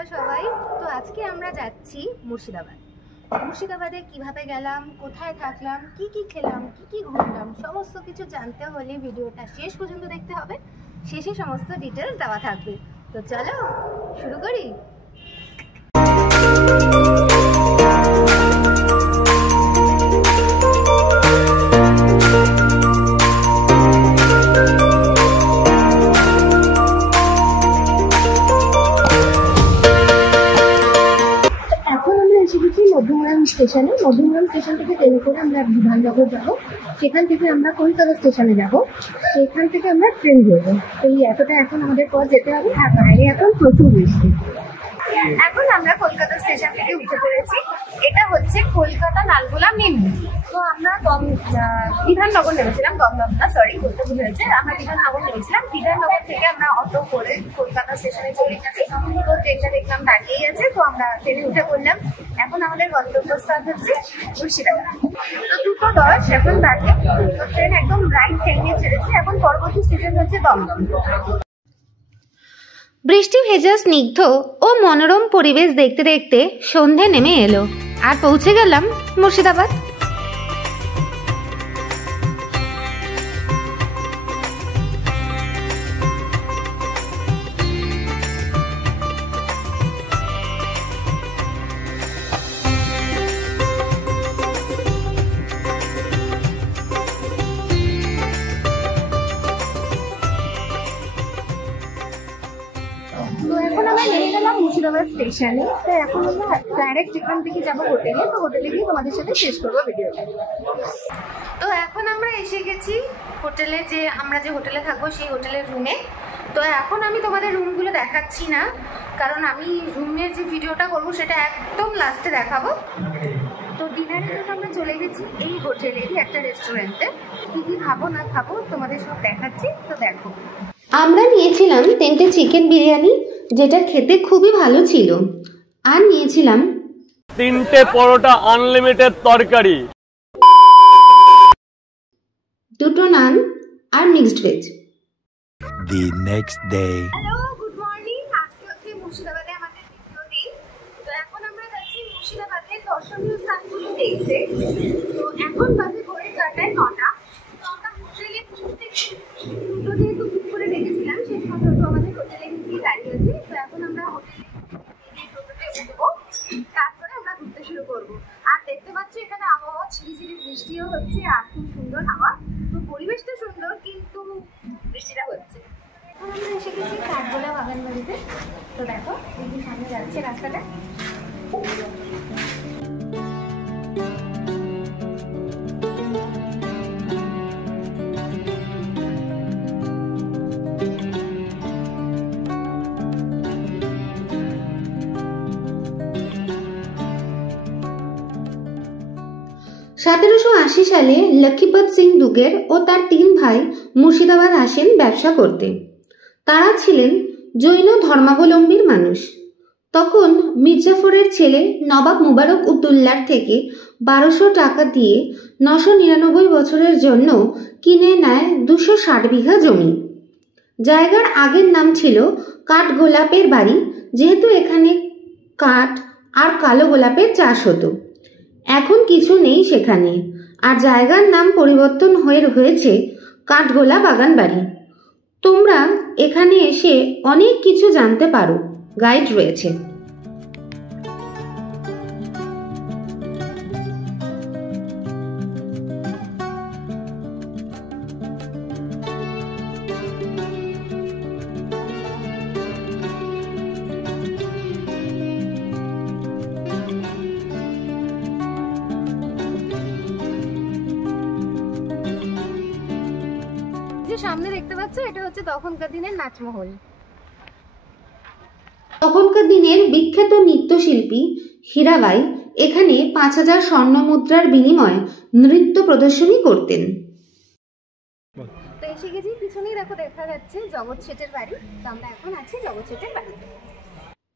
তোমরা সবাই। তো আজকে আমরা যাচ্ছি মুর্শিদাবাদ। মুর্শিদাবাদে কিভাবে গেলাম, কোথায় থাকলাম, কি কি খেলাম, কি কি ঘুরলাম, সমস্ত কিছু জানতে হলে ভিডিওটা শেষ পর্যন্ত দেখতে হবে। শেষে সমস্ত ডিটেলস দেওয়া থাকবে। তো চলো শুরু করি। মধ্যমগ্রাম স্টেশনে, মধ্যমগ্রাম স্টেশন থেকে ট্রেনে করে আমরা বিধাননগর যাবো। সেখান থেকে আমরা কলকাতা স্টেশনে যাব। সেখান থেকে আমরা ট্রেন ধরবো। এই এতটা এখন আমাদের পর যেতে হবে। আর বাইরে এখন প্রচুর বৃষ্টি। এখন আমরা কলকাতা স্টেশন থেকে উঠে পড়েছি। এটা হচ্ছে কলকাতা লালগোলা মেমু। তো আমরা বিধাননগর নেমেছিলাম, দমদম না, সরি বলতে ভুল হয়েছে। আমরা বিধাননগর নেমেছিলাম। বিধাননগর থেকে আমরা অটো করে কলকাতা স্টেশনে চলে গেছি। তো ট্রেনটা দেখলাম দাঁড়িয়েই আছে, তো আমরা ট্রেনে উঠে পড়লাম। এখন আমাদের গন্তব্যস্থল হচ্ছে মুর্শিদাবাদ। তো 2:10 এখন বাজে। তো ট্রেন একদম রাইট টাইমে ছেড়েছে। এখন পরবর্তী স্টেশন হচ্ছে দমদম। বৃষ্টি ভেজা স্নিগ্ধ ও মনোরম পরিবেশ দেখতে দেখতে সন্ধে নেমে এলো আর পৌঁছে গেলাম মুর্শিদাবাদ। মুর্শিদাবাদ স্টেশনে। তো এখন আমরা ডাইরেক্ট এখান থেকে যাবো হোটেলে। তো হোটেলে গিয়ে তোমাদের সাথে শেষ করবো ভিডিওটা। তো এখন আমরা এসে গেছি হোটেলে, যে আমরা যে হোটেলে থাকবো সেই হোটেলের রুমে। তো এখন আমি তোমাদের রুমগুলো দেখাচ্ছি না, কারণ আমি রুমের যে ভিডিওটা করবো সেটা একদম লাস্টে দেখাবো। তো ডিনারের জন্য আমরা চলে গেছি এই হোটেলেরই একটা রেস্টুরেন্টে। কি কি খাবো না খাবো তোমাদের সব দেখাচ্ছি, তো দেখো। আমরা নিয়েছিলাম 3টে চিকেন বিরিয়ানি, যেটা খেতে খুবই ভালো ছিল। আর নিয়েছিলাম 3টে পরোটা আনলিমিটেড তরকারি, 2টো নান আর mixed veg. The next day. Hello, good morning. আজকে হচ্ছে মুর্শিদাবাদে আমাদের দ্বিতীয় দিন। তো এখন আমরা যাচ্ছি মুর্শিদাবাদের দর্শনীয় স্থানগুলো দেখতে। তো এখন বাজে ঘড়ির কাঁটায় 9টা। তো আমরা হোটেলে পৌঁছতে দুটো যেহেতু বুক করে রেখেছিলাম, সেই টোটো আমাদের হোটেলে নিচেই দাঁড়িয়ে আছে। তো এখন আমরা হোটেলে টোটোতে উঠবো, তারপরে আমরা ঘুরতে শুরু করবো। আর দেখতে পাচ্ছি এখানে আবহাওয়া ঝিরিঝিরি বৃষ্টিও হচ্ছে আর খুব সুন্দর হাওয়া। তো পরিবেশটা সুন্দর, কিন্তু বৃষ্টিটা হচ্ছে। এখন আমরা এসে গেছি কাঠগোলা বাগান বাড়িতে। তো দেখো এই সামনে যাচ্ছে রাস্তাটা। সালে লক্ষ্মীপত সিং দুগের ও তার 3 ভাই মুর্শিদাবাদ আসেন ব্যবসা করতে। তারা ছিলেন জৈন ধর্মাবলম্বীর মানুষ। তখন মির্জাফরের ছেলে নবাব মুবারক উদ্দৌলার থেকে 1200 টাকা দিয়ে 999 বছরের জন্য কিনে নেয় 260 বিঘা জমি। জায়গার আগের নাম ছিল কাঠ গোলাপের বাড়ি, যেহেতু এখানে কাঠ আর কালো গোলাপের চাষ হতো। এখন কিছু নেই সেখানে, আর জায়গার নাম পরিবর্তন হয়েছে কাঠগোলা বাগান বাড়ি। তোমরা এখানে এসে অনেক কিছু জানতে পারো, গাইড রয়েছে। সামনে দেখতে পাচ্ছ, এটা হচ্ছে তখনকার দিনের নাচমহল। তখনকার দিনের বিখ্যাত নৃত্যশিল্পী হীরাবাই এখানে 5000 স্বর্ণ মুদ্রার বিনিময়ে নৃত্য প্রদর্শনী করতেন। তো এসে গেছি, পিছনেই দেখো দেখা যাচ্ছে জগৎ শেঠের বাড়ি। তো আমরা এখন আছি জগৎ শেঠের বাড়িতে।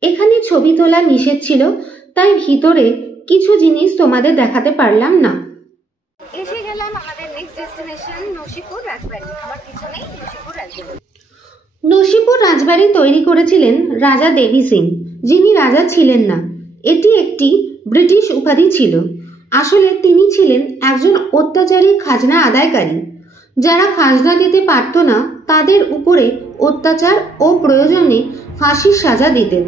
এখানে ছবি তোলা নিষেধ ছিল, তাই ভিতরে কিছু জিনিস তোমাদের দেখাতে পারলাম না। এসে গেলাম আমাদের নেক্সট ডেস্টিনেশন নসিপুর রাজবাড়ি। আমার পিছনেই নসিপুর রাজবাড়ি। নসিপুর রাজবাড়ি তৈরি করেছিলেন রাজা দেবী সিং, যিনি রাজা ছিলেন না। এটি একটি ব্রিটিশ উপাধি ছিল। আসলে তিনি ছিলেন একজন অত্যাচারী খাজনা আদায়কারী। যারা খাজনা দিতে পারত না তাদের উপরে অত্যাচার ও প্রয়োজনে ফাঁসির সাজা দিতেন।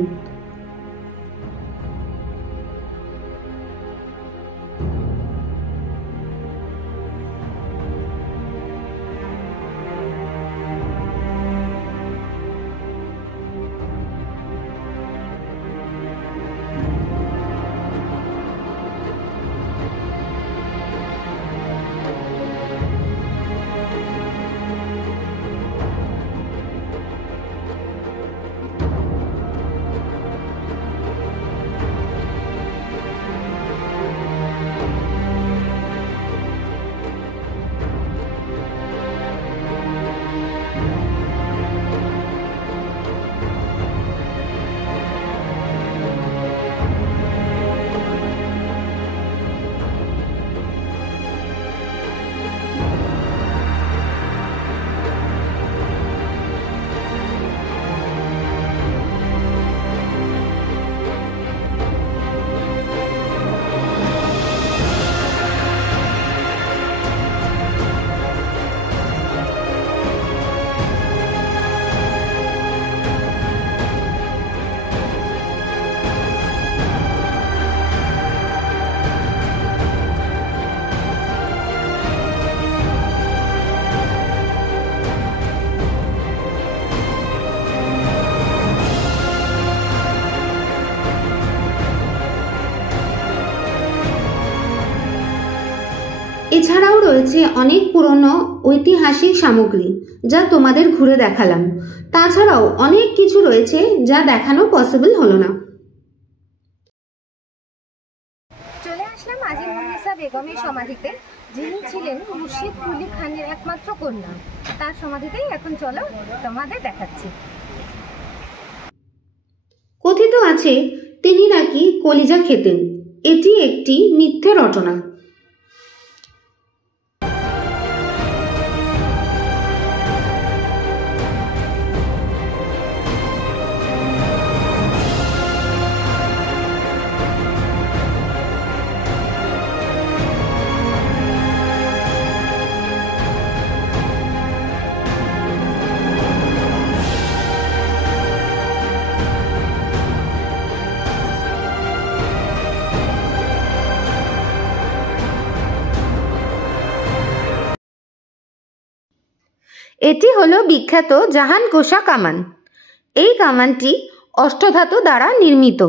এছাড়াও রয়েছে অনেক পুরনো ঐতিহাসিক সামগ্রী যা তোমাদের ঘুরে দেখালাম। তাছাড়াও অনেক কিছু রয়েছে যা দেখানো পসিবল হলো না। চলে আসলাম আজিমুন্নেসা বেগমের সমাধিতে, যিনি ছিলেন মুর্শিদ কুলি খানের একমাত্র কন্যা। তার সমাধিতেই এখন চলো তোমাদের দেখাচ্ছি। কথিত আছে তিনি নাকি কলিজা খেতেন। এটি একটি মিথ্যে রটনা। এটি হলো বিখ্যাত জাহান কোষা কামান। এই কামানটি অষ্টধাতু দ্বারা নির্মিত।